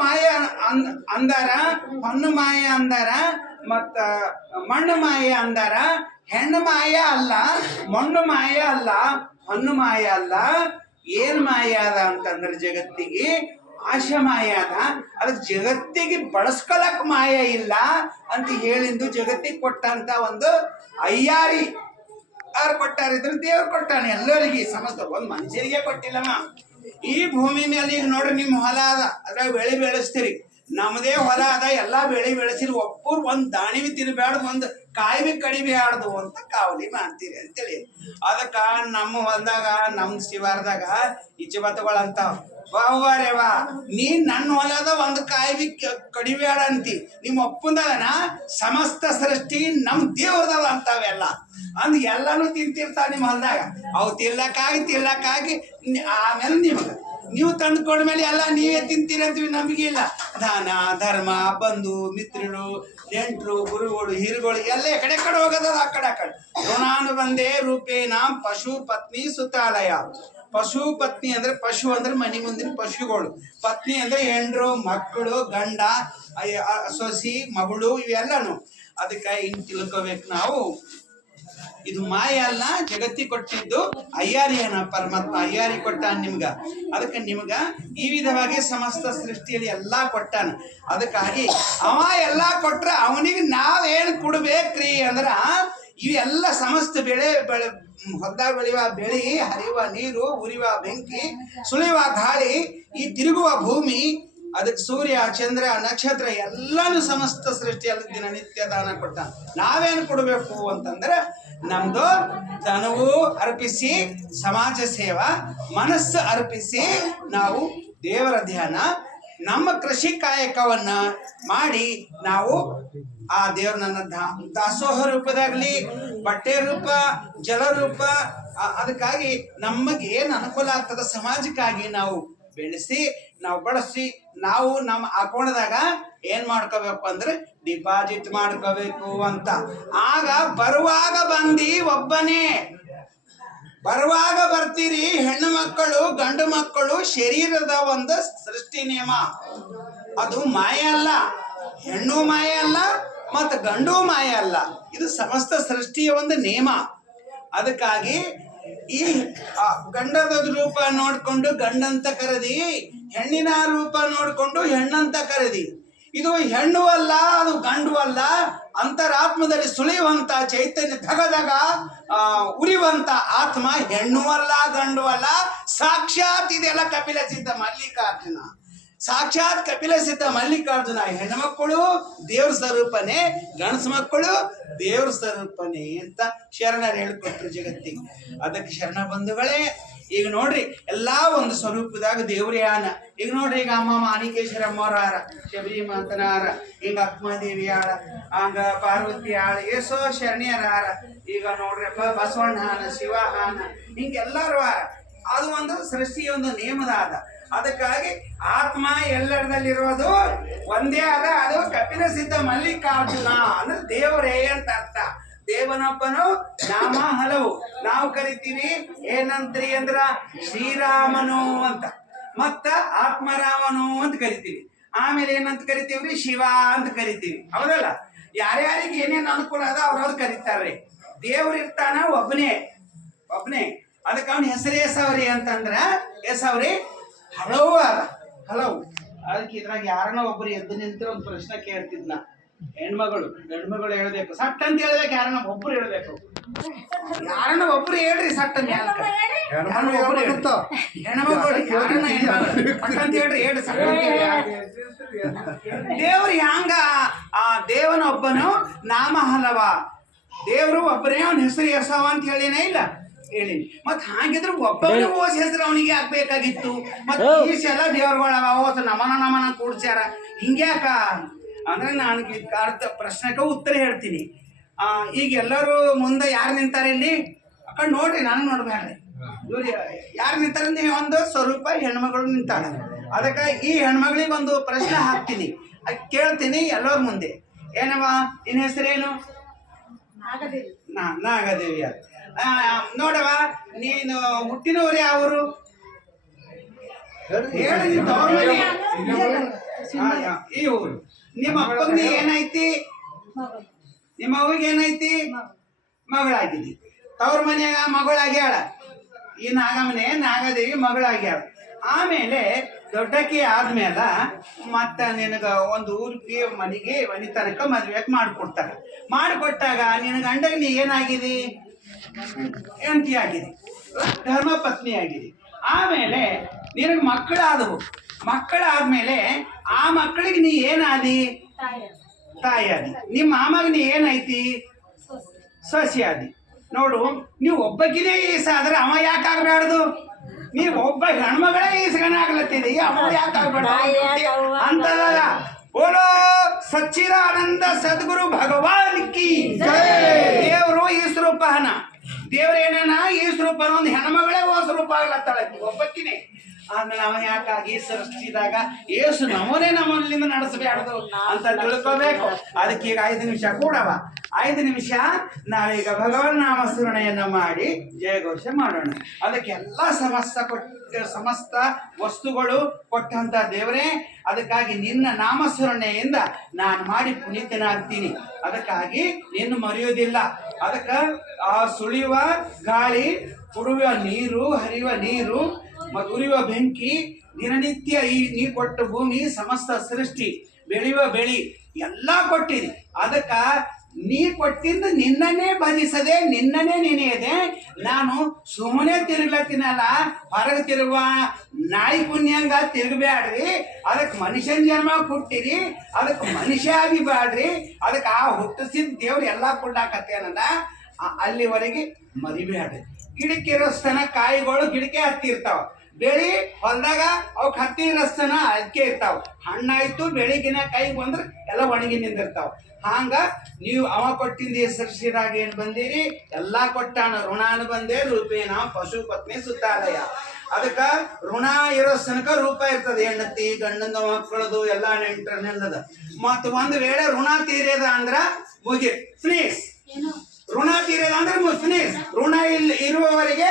ಮಾಯ ಅಂದಾರ, ಹೊನ್ನು ಮಾಯ ಅಂದಾರ, ಮತ್ತ ಮಣ್ಣು ಮಾಯ ಅಂದಾರ. ಹೆಣ್ಣು ಮಾಯ ಅಲ್ಲ, ಮಣ್ಣು ಮಾಯ ಅಲ್ಲ, ಹೊನ್ನು ಮಾಯ ಅಲ್ಲ. ಏನ್ ಮಾಯ ಅದ ಅಂತಂದ್ರೆ ಜಗತ್ತಿಗೆ ಆಶೆ ಮಾಯ ಅದ. ಅದಕ್ಕೆ ಜಗತ್ತಿಗೆ ಬಳಸ್ಕೊಳಕ್ ಮಾಯ ಇಲ್ಲ ಅಂತ ಹೇಳಿಂದು ಜಗತ್ತಿಗೆ ಕೊಟ್ಟಂತ ಒಂದು ಅಯ್ಯಾರಿ. ಯಾರು ಕೊಟ್ಟಾರಿದ್ರು? ದೇವ್ರು ಕೊಟ್ಟಾನೆ ಎಲ್ಲರಿಗೆ, ಸಮಸ್ತ. ಒಂದ್ ಮನುಷ್ಯರಿಗೆ ಕೊಟ್ಟಿಲ್ಲಮ್ಮ. ಈ ಭೂಮಿ ಮೇಲೆ ಈಗ ನೋಡ್ರಿ, ನಿಮ್ ಹೊಲ ಅದ, ಅದ್ರಾಗ ಬೆಳೆ ಬೆಳೆಸ್ತೀರಿ. ನಮ್ದೇ ಹೊಲ ಅದ, ಎಲ್ಲಾ ಬೆಳೆ ಬೆಳೆಸಿರಿ. ಒಬ್ಬರು ಒಂದ್ ದಾಣಿವಿ ತಿನ್ಬ್ಯಾಡ್ದು, ಒಂದ್ ಕಾಯಿ ಬಿ ಕಡಿಬ್ಯಾಡ್ದು ಅಂತ ಕಾವಲಿ ಮಾಡ್ತೀರಿ ಅಂತೇಳಿ. ಅದಕ್ಕ ನಮ್ಮ ಹೊಲದಾಗ, ನಮ್ ಶಿವಾರದಾಗ ಈಚೆ ಬತ್ತಗಳಂತಾವ, ವಾರೇ ವಾ, ನೀನ್ ನನ್ನ ಹೊಲದ ಒಂದ್ ಕಾಯಿ ಬಿ ಕಡಿಬ್ಯಾಡ ಅಂತಿ. ನಿಮ್ಮ ಒಪ್ಪಂದನ ಸಮಸ್ತ ಸೃಷ್ಟಿ ನಮ್ ದೇವ್ರದವ ಅಂತಾವೆಲ್ಲ ಅಂದ್ ಎಲ್ಲಾನು ತಿಂತಿರ್ತಾವ ನಿಮ್ಮ ಹೊಲದಾಗ. ಅವು ತಿಲ್ಲಕ್ಕಾಗಿ ಆಮೇಲೆ ನೀವು ತಂದ್ಕೊಂಡ್ಮೇಲೆ ಎಲ್ಲ ನೀವೇ ತಿಂತೀರಿ ಅಂತೀವಿ. ನಮಗೆ ಇಲ್ಲ. ದಾನ ಧರ್ಮ, ಬಂಧು ಮಿತ್ರರು, ನೆಂಟರು, ಗುರುಗಳು, ಹಿರುಗಳು ಎಲ್ಲ ಕಡೆ ಹೋಗೋದ. ಆ ಕಡೆ ಋಣಾನು ಬಂದೇ ರೂಪೇಣ ಪಶು ಪತ್ನಿ ಸುತಾಲಯ. ಪಶು ಪತ್ನಿ ಅಂದ್ರೆ, ಪಶು ಅಂದ್ರೆ ಮನೆ ಮುಂದಿನ ಪಶುಗಳು, ಪತ್ನಿ ಅಂದ್ರೆ ಹೆಂಡ್ರು, ಮಕ್ಕಳು, ಗಂಡ, ಸೊಸಿ, ಮಗಳು, ಇವೆಲ್ಲನು. ಅದಕ್ಕೆ ಹಿಂಗ್ ತಿಳ್ಕೋಬೇಕು ನಾವು. ಇದು ಮಾಯ ಅಲ್ಲ, ಜಗತ್ತಿ ಕೊಟ್ಟಿದ್ದು ಅಯ್ಯಾರಿಯನ ಪರಮಾತ್ಮ. ಅಯ್ಯಾರಿ ಕೊಟ್ಟಾನ ನಿಮ್ಗ. ಅದಕ್ಕೆ ನಿಮ್ಗ ಈ ವಿಧವಾಗಿ ಸಮಸ್ತ ಸೃಷ್ಟಿಯಲ್ಲಿ ಎಲ್ಲಾ ಕೊಟ್ಟಾನ. ಅದಕ್ಕಾಗಿ ಅವ ಎಲ್ಲಾ ಕೊಟ್ರ ಅವನಿಗೆ ನಾವೇನ್ ಕೊಡ್ಬೇಕ್ರಿ ಅಂದ್ರ, ಇವೆಲ್ಲ ಸಮಸ್ತ ಬೆಳೆ ಹೊಲ್ದಾಗ ಬೆಳೆಯುವ ಬೆಳಿ, ಹರಿಯುವ ನೀರು, ಉರಿಯುವ ಬೆಂಕಿ, ಸುಳಿಯುವ ಗಾಳಿ, ಈ ತಿರುಗುವ ಭೂಮಿ, ಅದಕ್ಕೆ ಸೂರ್ಯ, ಚಂದ್ರ, ನಕ್ಷತ್ರ ಎಲ್ಲಾನು ಸಮಸ್ತ ಸೃಷ್ಟಿಯಲ್ಲಿ ದಿನನಿತ್ಯ ದಾನ ಕೊಟ್ಟಾನ. ನಾವೇನು ಕೊಡಬೇಕು ಅಂತಂದ್ರೆ, ನಮ್ದು ಧನವು ಅರ್ಪಿಸಿ ಸಮಾಜ ಸೇವಾ, ಮನಸ್ಸು ಅರ್ಪಿಸಿ ನಾವು ದೇವರ ಧ್ಯಾನ, ನಮ್ಮ ಕೃಷಿ ಕಾಯಕವನ್ನ ಮಾಡಿ ನಾವು ಆ ದೇವ್ರನ್ನ ದಾಸೋಹ ರೂಪದಾಗ್ಲಿ, ಬಟ್ಟೆ ರೂಪ, ಜಲ ರೂಪ, ಅದಕ್ಕಾಗಿ ನಮಗೆ ಏನ್ ಅನುಕೂಲ ಆಗ್ತದ ಸಮಾಜಕ್ಕಾಗಿ ನಾವು ಬೆಳೆಸಿ, ನಾವು ಬಳಸಿ, ನಾವು ನಮ್ಮ ಅಕೌಂಟ್ದಾಗ ಏನ್ ಮಾಡ್ಕೋಬೇಕು ಅಂದ್ರೆ ಡಿಪಾಸಿಟ್ ಮಾಡ್ಕೋಬೇಕು ಅಂತ. ಆಗ ಬರುವಾಗ ಬಂದಿ ಒಬ್ಬನೇ, ಬರುವಾಗ ಬರ್ತೀರಿ ಹೆಣ್ಣು ಮಕ್ಕಳು, ಗಂಡು ಮಕ್ಕಳು. ಶರೀರದ ಒಂದು ಸೃಷ್ಟಿ ನಿಯಮ, ಅದು ಮಾಯ ಅಲ್ಲ. ಹೆಣ್ಣು ಮಾಯ ಅಲ್ಲ, ಮತ್ತು ಗಂಡು ಮಾಯ ಅಲ್ಲ. ಇದು ಸಮಸ್ತ ಸೃಷ್ಟಿಯ ಒಂದು ನಿಯಮ. ಅದಕ್ಕಾಗಿ ಈ ಗಂಡದ ರೂಪ ನೋಡ್ಕೊಂಡು ಗಂಡಂತ ಕರೆದಿ, ಹೆಣ್ಣಿನ ರೂಪ ನೋಡ್ಕೊಂಡು ಹೆಣ್ಣಂತ ಕರೆದಿ. ಇದು ಹೆಣ್ಣು ಅಲ್ಲ, ಅದು ಗಂಡು ಅಲ್ಲ. ಅಂತರಾತ್ಮದಲ್ಲಿ ಸುಳಿಯುವಂತ ಚೈತನ್ಯ, ಧಗಧಗ ಉರಿಯುವಂತ ಆತ್ಮ ಹೆಣ್ಣು ಅಲ್ಲ, ಗಂಡು ಅಲ್ಲ. ಸಾಕ್ಷಾತ್ ಇದೆಲ್ಲ ಕಪಿಲ ಸಿದ್ಧ ಮಲ್ಲಿಕಾರ್ಜುನ. ಸಾಕ್ಷಾತ್ ಕಪಿಲ ಸಿದ್ಧ ಮಲ್ಲಿಕಾರ್ಜುನ. ಹೆಣ್ಣು ಮಕ್ಕಳು ದೇವ್ರ ಸ್ವರೂಪನೇ, ಗಣಸು ಮಕ್ಕಳು ದೇವ್ರ ಸ್ವರೂಪನೇ ಅಂತ ಶರಣರು ಹೇಳಿಕೊಟ್ರು ಜಗತ್ತಿಗೆ. ಅದಕ್ಕೆ ಶರಣ ಬಂಧುಗಳೇ, ಈಗ ನೋಡ್ರಿ ಎಲ್ಲಾ ಒಂದು ಸ್ವರೂಪದಾಗ ದೇವ್ರ ಯಾನ. ಈಗ ನೋಡ್ರಿ, ಈಗ ಅಮ್ಮ ಮಾಣಿಕೇಶ್ವರಮ್ಮವ್ರ ಆರ, ಶಬರಿ ಮಾತನಾರ, ಹಿಂಗ ಅಕ್ಕಮದೇವಿ ಆಳ, ಹಂಗ ಪಾರ್ವತಿ ಆಳ, ಏಸೋ ಶರಣಿಯರ ಆರ. ಈಗ ನೋಡ್ರಿಪ್ಪ ಬಸವಣ್ಣ ಹಾನ, ಶಿವ ಹಾನ, ಹಿಂಗೆಲ್ಲಾರು ಆರ. ಅದು ಒಂದು ಸೃಷ್ಟಿಯ ಒಂದು ನೇಮದ ಆದ. ಅದಕ್ಕಾಗಿ ಆತ್ಮ ಎಲ್ಲರದಲ್ಲಿರೋದು ಒಂದೇ ಆದ. ಅದು ಕಪಿಲ ಸಿದ್ಧ ಮಲ್ಲಿಕಾರ್ಜುನ ಅಂದ್ರೆ ದೇವರೇ ಅಂತ ಅರ್ಥ. ದೇವನೊಬ್ಬನು, ನಾಮ ಹಲವು. ನಾವು ಕರಿತೀವಿ ಏನಂತ್ರಿ ಅಂದ್ರ ಶ್ರೀರಾಮನು ಅಂತ, ಮತ್ತ ಆತ್ಮರಾಮನು ಅಂತ ಕರಿತೀವಿ. ಆಮೇಲೆ ಏನಂತ ಕರಿತೀವ್ರಿ? ಶಿವ ಅಂತ ಕರಿತೀವಿ. ಹೌದಲ್ಲ? ಯಾರ್ಯಾರಿಗೆ ಏನೇನು ಅನುಕೂಲ ಅದ ಅವ್ರವ್ರು ಕರೀತಾರ್ರಿ. ದೇವ್ರು ಇರ್ತಾನ ಒಬ್ಬನೇ. ಅದಕ್ಕೆ ಅವನ ಹೆಸರೇ ಎಸವ್ರಿ ಅಂತಂದ್ರ, ಎಸವ್ರಿ ಹಲವು ಅದ, ಹಲವು. ಅದಕ್ಕೆ ಇದ್ರಾಗ ಯಾರನ್ನ ಒಬ್ಬರು ಎದ್ದು ನಿಂತ ಒಂದು ಪ್ರಶ್ನೆ ಕೇಳ್ತಿದ್ನ. ಹೆಣ್ಮಗಳು ಗಂಡ್ಮಗಳು ಹೇಳ್ಬೇಕು, ಸಟ್ ಅಂತ ಹೇಳ್ಬೇಕು. ಯಾರನ್ನ ಒಬ್ರು ಹೇಳ್ಬೇಕು, ಯಾರನ್ನ ಒಬ್ರು ಹೇಳ್ರಿ ಸಟ್ ಅಂತ. ಹೆಣ್ಮಗಳು ಅಂತ ಹೇಳ್ರಿ, ಹೇಳಿ ಸಟ್ ಅಂತ ಹೇಳಿ. ದೇವ್ರು ಹ್ಯಾಂಗ? ಆ ದೇವನೊಬ್ಬನು, ನಾಮ ಹಲವ. ದೇವ್ರು ಒಬ್ಬನೇ, ಅವನ ಹೆಸರು ಎಸವ ಅಂತ ಹೇಳಿನೇ ಇಲ್ಲ, ಹೇಳಿ. ಮತ್ ಹಾಗಿದ್ರೆ ಒಬ್ಬನೇ ಓಸ್ ಹೆಸರು ಅವನಿಗೆ ಆಗ್ಬೇಕಾಗಿತ್ತು. ಮತ್ ಈ ಸಲ ದೇವ್ರಗಳ ಓಸ್ ನಮನ ಕೂಡ್ಸ್ಯಾರ, ಹಿಂಗ್ಯಾಕ ಅಂದ್ರೆ ನಾನು ಅರ್ಥ ಪ್ರಶ್ನೆಗೆ ಉತ್ತರ ಹೇಳ್ತೀನಿ. ಈಗ ಎಲ್ಲರೂ ಮುಂದೆ ಯಾರು ನಿಂತಾರೆ ಇಲ್ಲಿ? ಅಕ್ಕ ನೋಡ್ರಿ, ನಾನು ನೋಡ್ಬೇಡ್ರಿ. ಇವ್ರು ಯಾರು ನಿಂತಾರೆ? ಒಂದು ಸ್ವರೂಪ ಹೆಣ್ಮಗಳು ನಿಂತಾಳ. ಅದಕ್ಕೆ ಈ ಹೆಣ್ಮಗಳಿಗೆ ಒಂದು ಪ್ರಶ್ನೆ ಹಾಕ್ತೀನಿ, ಕೇಳ್ತೀನಿ ಎಲ್ಲರ ಮುಂದೆ. ಏನವ ನಿನ್ನ ಹೆಸರೇನು? ನಾಗದೇವಿ. ನೋಡವ, ನೀನು ಹುಟ್ಟಿನವ್ರು ಯಾವರು? ಹೇಳಿ ನೀನ್ ತವ್ರ ಮನೆ ಈ ಊರು. ನಿಮ್ಮ ಅಪ್ಪಂದು ಏನೈತಿ? ನಿಮ್ಮ ಅವ್ವಿಗೆ ಏನೈತಿ? ಮಗಳಾಗಿದಿ. ತವ್ರ ಮನ್ಯಾಗ ಮಗಳಾಗ್ಯಾಳ. ಈ ನಾಗಮ್ಮನೆ ನಾಗದೇವಿ ಮಗಳಾಗ್ಯಾಳ. ಆಮೇಲೆ ದೊಡ್ಡಕ್ಕಿ ಆದ್ಮೇಲ ಮತ್ತ ನಿನಗ ಒಂದು ಊರಿಗೆ ಮನೆ ತನಕ ಮದ್ವೆಯಾಗ ಮಾಡಿಕೊಡ್ತಾರ. ಮಾಡಿಕೊಟ್ಟಾಗ ನಿನ್ನ ಗಂಡಗ ನೀ ಏನಾಗಿದಿ? ಹೆಂಡತಿ ಆಗಿದೆ, ಧರ್ಮ ಪತ್ನಿ ಆಗಿದೆ. ಆಮೇಲೆ ನಿನಗೆ ಮಕ್ಕಳಾದವು. ಮಕ್ಕಳಾದ್ಮೇಲೆ ಆ ಮಕ್ಕಳಿಗೆ ನೀ ಏನಾದಿ? ತಾಯಿ ಆದಿ. ನಿಮ್ಮ ಮಾಮಗ ನೀ ಏನೈತಿ? ಸೊಸಿ ಆದಿ. ನೋಡು, ನೀವು ಒಬ್ಬಕ್ಕಿನೇ ಈಸ ಆದ್ರೆ ಅವ ಯಾಕೆ ಆಗ್ಬಾರ್ದು? ನೀವು ಒಬ್ಬ ಹೆಣ್ಮಗಳೇ ಈಸಗಣ ಆಗ್ಲತ್ತಿದಿ, ಅವ ಯಾಕೆ ಆಗ್ಬಾರ್ದು ಅಂತದಲ್ಲ. ಬೋಲೋ ಸಚ್ಚಿದಾನಂದ ಸದ್ಗುರು ಭಗವಾನ್ ಕಿ ದೇವರು ಈ ಸ್ವರೂಪನ. ದೇವ್ರೇನ ಈ ಸ್ವರೂಪನ ಒಂದು ಹೆಣ್ಮಗಳೇ ಓ ಸ್ವರೂಪ ಆಗ್ಲತ್ತಾಳ ಒಬ್ಬಕ್ಕಿನೇ. ಆಮೇಲೆ ಅವನ ಯಾಕಾಗಿ ಸೃಷ್ಟಿದಾಗ ಏಸು ನಮ್ಮಲ್ಲಿಂದ ನಡೆಸಬೇಡದು ಅಂತ ತಿಳ್ಕೋಬೇಕು. ಅದಕ್ಕೆ ಈಗ 5 ನಿಮಿಷ ಕೂಡವ. 5 ನಿಮಿಷ ನಾವೀಗ ಭಗವನ್ ನಾಮಸ್ಮರಣೆಯನ್ನ ಮಾಡಿ ಜಯಘೋಷ ಮಾಡೋಣ. ಅದಕ್ಕೆಲ್ಲ ಸಮಸ್ತ ವಸ್ತುಗಳು ಕೊಟ್ಟಂತ ದೇವರೇ, ಅದಕ್ಕಾಗಿ ನಿನ್ನ ನಾಮಸ್ಮರಣೆಯಿಂದ ನಾನು ಮಾಡಿ ಪುನೀತನಾಗ್ತೀನಿ. ಅದಕ್ಕಾಗಿ ನಿನ್ನ ಮರೆಯೋದಿಲ್ಲ. ಅದಕ್ಕೆ ಆ ಸುಳಿಯುವ ಗಾಳಿ, ಕುಡಿಯುವ ನೀರು, ಹರಿಯುವ ನೀರು, ಉರಿಯುವ ಬೆಂಕಿ, ದಿನನಿತ್ಯ ಈ ನೀ ಕೊಟ್ಟ ಭೂಮಿ, ಸಮಸ್ತ ಸೃಷ್ಟಿ, ಬೆಳೆಯುವ ಬೆಳಿ ಎಲ್ಲ ಕೊಟ್ಟಿರಿ. ಅದಕ್ಕ ನೀ ಕೊಟ್ಟಿದ್ದು ನಿನ್ನನ್ನೇ ಭಜಿಸದೆ, ನಿನ್ನನ್ನೇ ನೆನೆಯದೆ ನಾನು ಸುಮ್ಮನೆ ತಿರುಗ್ಲತ್ತೀನಲ್ಲ, ಹೊರಗೆ ತಿರುಗುವ ನಾಯಿ ಪುಣ್ಯಂಗ ತಿರುಗಬ್ಯಾಡ್ರಿ. ಅದಕ್ಕೆ ಮನುಷ್ಯನ ಜನ್ಮ ಕೊಟ್ಟಿರಿ, ಅದಕ್ಕೆ ಮನುಷ್ಯ ಆಗಿಬ್ಯಾಡ್ರಿ. ಅದಕ್ಕೆ ಆ ಹುಟ್ಟಿಸಿದ ದೇವ್ರು ಎಲ್ಲ ಕೊಡ್ಲಾಕತ್ತೇನಲ್ಲ, ಅಲ್ಲಿವರೆಗೆ ಮರಿಬೇಡ್ರಿ. ಗಿಡಕ್ಕೆ ಇರೋಸ್ತನ ಕಾಯಿಗಳು ಗಿಡಕ್ಕೆ ಹತ್ತಿರ್ತಾವ, ಬೆಳಿ ಹೊಲದಾಗ ಅವಕ್ಕೆ ಹತ್ತಿರಸ್ತನ ಅದಕ್ಕೆ ಇರ್ತಾವ. ಹಣ್ಣಾಯ್ತು ಬೆಳಿಗಿನ ಕೈಗೆ ಬಂದ್ರೆ ಎಲ್ಲ ಒಣಗಿ ನಿಂದಿರ್ತಾವ. ಹಾಂಗ ನೀವು ಅವ ಕೊಟ್ಟಿಂದ ಸೃಷ್ಟಿದಾಗ ಏನ್ ಬಂದಿರಿ? ಎಲ್ಲಾ ಕೊಟ್ಟಾನ. ಋಣಾನು ಬಂದೇ ರೂಪೇನ ಪಶು ಪತ್ನಿ ಸುತ್ತಾಲಯ. ಅದಕ್ಕ ಋಣ ಇರೋ ತನಕ ರೂಪ ಇರ್ತದೆ. ಹೆಂಡತಿ ಗಂಡನ ಮಕ್ಕಳದು ಎಲ್ಲ ನೆಂಟದ. ಮತ್ ಒಂದ್ ವೇಳೆ ಋಣ ತೀರ್ಯದ ಅಂದ್ರ ಮುಗಿ ಫಿನಿಶ್. ಋಣ ತೀರ್ಯದ ಅಂದ್ರೆ ಫಿನಿಶ್. ಋಣ ಇರುವವರೆಗೆ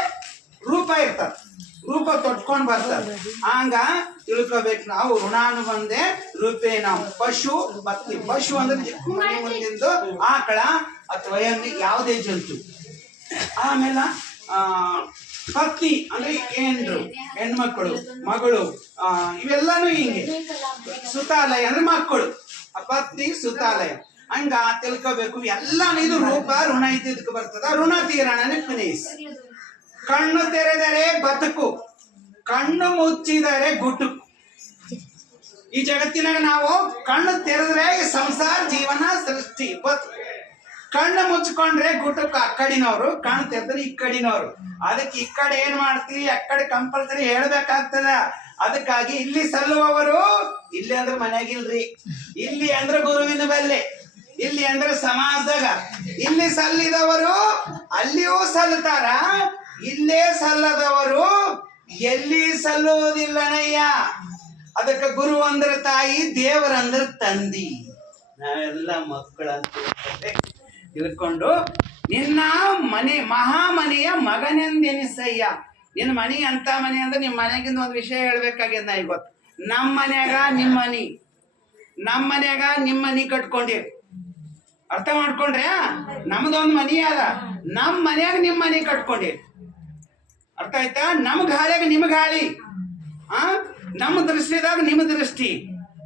ರೂಪ ಇರ್ತದ, ರೂಪ ತೊಟ್ಕೊಂಡ್ ಬರ್ತದೆ. ಹಂಗ ತಿಳ್ಕೊಬೇಕು ನಾವು. ಋಣಾನು ಬಂದೆ ರೂಪೇನ ಪಶು ಪತ್ನಿ. ಪಶು ಅಂದ್ರೆ ಮನೆ ಮುಂದಿಂದು ಆಕಳ ಅಥವಾ ಎಮ್ಮೆ, ಯಾವುದೇ ಜಂತು. ಆಮೇಲೆ ಪತ್ನಿ ಅಂದ್ರೆ ಏನ್ರು, ಹೆಣ್ಮಕ್ಕಳು, ಮಗಳು, ಇವೆಲ್ಲಾನು ಹಿಂಗೆ. ಸುತಾಲಯ ಅಂದ್ರೆ ಮಕ್ಕಳು, ಪತ್ನಿ ಸುತಾಲಯ. ಹಂಗ ತಿಳ್ಕೋಬೇಕು ಎಲ್ಲಾನು. ಇದು ರೂಪ ಋಣ ಇದ್ದಕ್ಕೆ ಬರ್ತದ. ಋಣ ತೀರಣೆ ಫಿನಿಶ್. ಕಣ್ಣು ತೆರೆದರೆ ಬದುಕು, ಕಣ್ಣು ಮುಚ್ಚಿದರೆ ಗುಟುಕು. ಈ ಜಗತ್ತಿನಾಗ ನಾವು ಕಣ್ಣು ತೆರೆದ್ರೆ ಸಂಸಾರ, ಜೀವನ, ಸೃಷ್ಟಿ, ಬದುಕು. ಕಣ್ಣು ಮುಚ್ಕೊಂಡ್ರೆ ಗುಟುಕು ಆ ಕಡಿನವ್ರು, ಕಣ್ಣು ತೆರೆದ್ರೆ ಈ ಕಡಿನವ್ರು. ಅದಕ್ಕೆ ಈ ಕಡೆ ಏನ್ ಮಾಡ್ತೀವಿ, ಆ ಕಡೆ ಕಂಪಲ್ಸರಿ ಹೇಳ್ಬೇಕಾಗ್ತದ. ಅದಕ್ಕಾಗಿ ಇಲ್ಲಿ ಸಲ್ಲುವವರು ಇಲ್ಲಿ ಅಂದ್ರೆ ಮನೆಯಾಗಿಲ್ರಿ, ಇಲ್ಲಿ ಅಂದ್ರೆ ಗುರುವಿನ ಬಲ್ಲೆ, ಇಲ್ಲಿ ಅಂದ್ರೆ ಸಮಾಜದಾಗ. ಇಲ್ಲಿ ಸಲ್ಲಿದವರು ಅಲ್ಲಿಯೂ ಸಲ್ಲುತ್ತಾರ, ಇಲ್ಲೇ ಸಲ್ಲದವರು ಎಲ್ಲಿ ಸಲ್ಲುವುದಿಲ್ಲನಯ್ಯ. ಅದಕ್ಕೆ ಗುರು ಅಂದ್ರೆ ತಾಯಿ, ದೇವರಂದ್ರೆ ತಂದಿ, ನಾವೆಲ್ಲ ಮಕ್ಕಳಂತ ತಿಳ್ಕೊಂಡು ನಿನ್ನ ಮನೆ ಮಹಾಮನೆಯ ಮಗನೆಂದೆನಿಸಯ್ಯ. ನಿನ್ನ ಮನೆ ಅಂತ ಮನೆ ಅಂದ್ರೆ ನಿಮ್ಮ ಮನೆಗಿಂದ ಒಂದು ವಿಷಯ ಹೇಳ್ಬೇಕಾಗ್ಯದ. ನಾ ಇವತ್ತು ನಮ್ಮ ಮನ್ಯಾಗ ನಿಮ್ಮ ಮನಿ, ನಮ್ಮ ಮನ್ಯಾಗ ನಿಮ್ಮ ಮನಿ ಕಟ್ಕೊಂಡಿರಿ. ಅರ್ಥ ಮಾಡ್ಕೊಂಡ್ರೆ ನಮ್ದೊಂದು ಮನಿ ಅದ, ನಮ್ಮ ಮನ್ಯಾಗ ನಿಮ್ಮ ಮನಿ ಕಟ್ಕೊಂಡಿರಿ. ಅರ್ಥ ಆಯ್ತಾ? ನಮ್ ಗಾಳಿಯಾಗ ನಿಮ್ ಗಾಳಿ, ನಮ್ಮ ದೃಷ್ಟಿದಾಗ ನಿಮ್ಮ ದೃಷ್ಟಿ.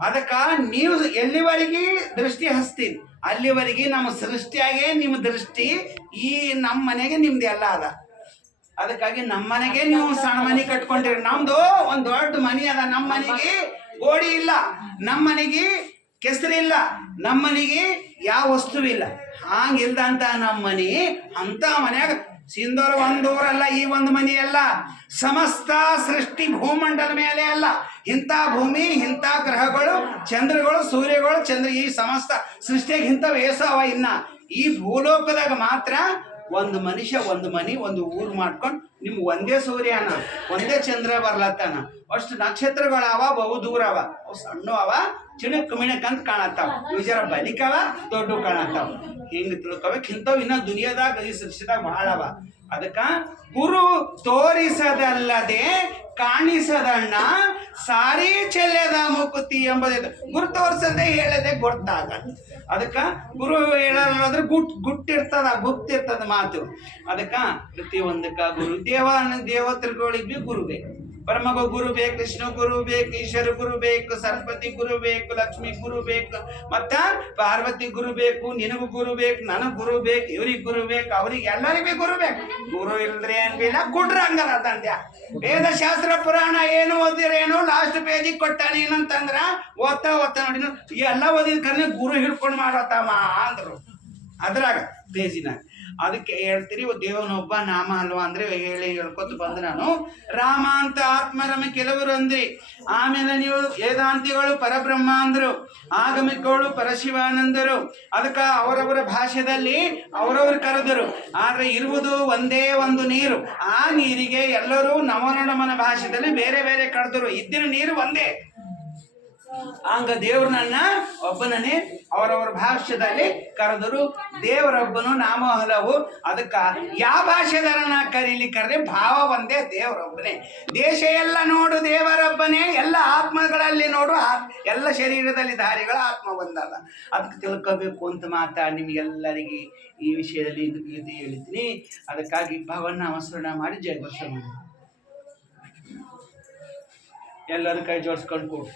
ಅದಕ್ಕ ನೀವು ಎಲ್ಲಿವರೆಗೆ ದೃಷ್ಟಿ ಹಚ್ತೀರಿ ಅಲ್ಲಿವರೆಗೆ ನಮ್ಮ ಸೃಷ್ಟಿಯಾಗೆ ನಿಮ್ಮ ದೃಷ್ಟಿ. ಈ ನಮ್ಮ ಮನೆಗೆ ನಿಮ್ದು ಎಲ್ಲ ಅದ. ಅದಕ್ಕಾಗಿ ನಮ್ಮ ಮನೆಗೆ ನೀವು ಸಣ್ಣ ಮನೆ ಕಟ್ಕೊಂಡಿರಿ. ನಮ್ದು ಒಂದ್ ದೊಡ್ಡ ಮನಿ ಅದ. ನಮ್ಮ ಮನೆಗೆ ಗೋಡಿ ಇಲ್ಲ, ನಮ್ಮ ಮನೆಗೆ ಕೆಸರಿಲ್ಲ, ನಮ್ಮ ಮನೆಗೆ ಯಾವ ವಸ್ತು ಇಲ್ಲ. ಹಾಂಗಿಲ್ದಂತ ನಮ್ಮ ಮನಿ ಅಂತ ಮನ್ಯಾಗ ಸಿಂಧೂರ ಒಂದೂರಲ್ಲ, ಈ ಒಂದು ಮನಿ ಅಲ್ಲ, ಸಮಸ್ತ ಸೃಷ್ಟಿ ಭೂಮಂಡಲ ಮೇಲೆ ಅಲ್ಲ. ಇಂಥ ಭೂಮಿ, ಇಂಥ ಗ್ರಹಗಳು, ಚಂದ್ರಗಳು, ಸೂರ್ಯಗಳು, ಚಂದ್ರ, ಈ ಸಮಸ್ತ ಸೃಷ್ಟಿಯಾಗ ಇಂಥವು ಏಸವ. ಇನ್ನ ಈ ಭೂಲೋಕದಾಗ ಮಾತ್ರ ಒಂದು ಮನುಷ್ಯ, ಒಂದು ಮನಿ, ಒಂದು ಊರು ಮಾಡ್ಕೊಂಡು ನಿಮ್ಗೆ ಒಂದೇ ಸೂರ್ಯನ, ಒಂದೇ ಚಂದ್ರ ಬರ್ಲತ್ತಾನ. ಅಷ್ಟು ನಕ್ಷತ್ರಗಳವ, ಬಹು ದೂರ ಅವ. ಅವು ಸಣ್ಣ ಅವ ಚಿಣಕ್ ಮಿಣಕ್ ಅಂತ ಕಾಣತ್ತಾವ, ಇವು ಜರ ಬಲಿಕವ ದೊಡ್ಡ ಕಾಣತ್ತಾವ. ಹಿಂಗ ತಿಳ್ಕೊಬೇಕು. ಇಂಥವು ಇನ್ನ ದುನಿಯಾದಾಗ ಈ ಸೃಷ್ಟಿದಾಗ ಬಹಳ ಅವ. ಅದಕ್ಕ ಗುರು ತೋರಿಸದಲ್ಲದೆ ಕಾಣಿಸದಣ್ಣ ಸಾರಿ ಚೆಲ್ಲದ ಮುಕುತಿ ಎಂಬುದು. ಗುರು ತೋರಿಸದೆ ಹೇಳದೆ ಗೊತ್ತಾಗ. ಅದಕ್ಕ ಗುರು ಹೇಳೋದ್ರೆ ಗುಟ್ಟಿರ್ತದ, ಗುಪ್ತಿರ್ತದ ಮಾತು. ಅದಕ್ಕ ಪ್ರತಿಯೊಂದಕ್ಕ ಗುರು ದೇವತೆಗಳಿಗೆ ಗುರು ಬೇಕು. ಪರಮಗ ಗುರು ಬೇಕು, ಕೃಷ್ಣ ಗುರು ಬೇಕು, ಈಶ್ವರ ಗುರು ಬೇಕು, ಸರಸ್ವತಿ ಗುರು ಬೇಕು, ಲಕ್ಷ್ಮಿ ಗುರು ಬೇಕು, ಮತ್ತ ಪಾರ್ವತಿ ಗುರು ಬೇಕು, ನಿನಗೂ ಗುರು ಬೇಕು, ನನಗ್ ಗುರು ಬೇಕು, ಇವ್ರಿಗೆ ಗುರು ಬೇಕು, ಅವ್ರಿಗೆ ಎಲ್ಲರಿಗೂ ಗುರು ಬೇಕು. ಗುರು ಇಲ್ದ್ರೆ ಏನ್ಬಿಲ್ಲ, ಕುಡ್ರಂಗಲ್ಲ ತಂದ್ಯ. ವೇದಶಾಸ್ತ್ರ ಪುರಾಣ ಏನು ಓದಿರೇನು ಲಾಸ್ಟ್ ಪೇಜಿಗೆ ಕೊಟ್ಟಾನ ಏನಂತಂದ್ರ ಓದ್ತಾ ನೋಡಿ ಎಲ್ಲ ಓದಿದ ಕರ್ನೆ ಗುರು ಹಿಡ್ಕೊಂಡು ಮಾಡತ್ತಮ್ಮ ಅಂದ್ರು ಅದ್ರಾಗ ಪೇಜಿನಾಗ. ಅದಕ್ಕೆ ಹೇಳ್ತೀರಿ ದೇವನೊಬ್ಬ ನಾಮ ಅಲ್ವಾ ಅಂದ್ರೆ ಹೇಳ್ಕೊತ ಬಂದು ನಾನು ರಾಮ ಅಂತ ಆತ್ಮರಮ ಕೆಲವರು ಅಂದ್ರಿ. ಆಮೇಲೆ ನೀವು ವೇದಾಂತಿಗಳು ಪರಬ್ರಹ್ಮ ಅಂದ್ರು, ಆಗಮಿಕಗಳು ಪರಶಿವಾನಂದರು. ಅದಕ್ಕೆ ಅವರವರ ಭಾಷೆಯಲ್ಲಿ ಅವರವರು ಕರೆದರು. ಆದ್ರೆ ಇರುವುದು ಒಂದೇ ಒಂದು ನೀರು. ಆ ನೀರಿಗೆ ಎಲ್ಲರೂ ನಮನ ಭಾಷೆಯಲ್ಲಿ ಬೇರೆ ಬೇರೆ ಕರೆದರು. ಇದ್ದಿನ ನೀರು ಒಂದೇ. ಹಂಗ ದೇವ್ರನ್ನ ಒಬ್ಬನೇ ಅವರವರ ಭಾಷ್ಯದಲ್ಲಿ ಕರೆದರು. ದೇವರೊಬ್ಬನು ನಾಮ ಹಲವು. ಅದಕ್ಕ ಯಾವ ಭಾಷೆದಾರನ ಕರೀಲಿಕ್ಕರ್ರೆ ಭಾವ ಒಂದೇ, ದೇವರೊಬ್ಬನೇ. ದೇಶ ಎಲ್ಲ ನೋಡು ದೇವರೊಬ್ಬನೇ, ಎಲ್ಲ ಆತ್ಮಗಳಲ್ಲಿ ನೋಡು ಎಲ್ಲ ಶರೀರದಲ್ಲಿ ಧಾರಿಗಳ ಆತ್ಮ ಒಂದಲ್ಲ. ಅದಕ್ಕೆ ತಿಳ್ಕೋಬೇಕು ಅಂತ ನಿಮಗೆಲ್ಲರಿಗೆ ಈ ವಿಷಯದಲ್ಲಿ ಇದು ಹೇಳಿದ್ದೀನಿ. ಅದಕ್ಕಾಗಿ ಭಗವನ್ನಾಮಸ್ಮರಣ ಮಾಡಿ ಜಯ ಘೋಷ ಮಾಡಿ ಎಲ್ಲರೂ ಕೈ ಜೋಡಿಸ್ಕೊಂಡು ಕೂಡು.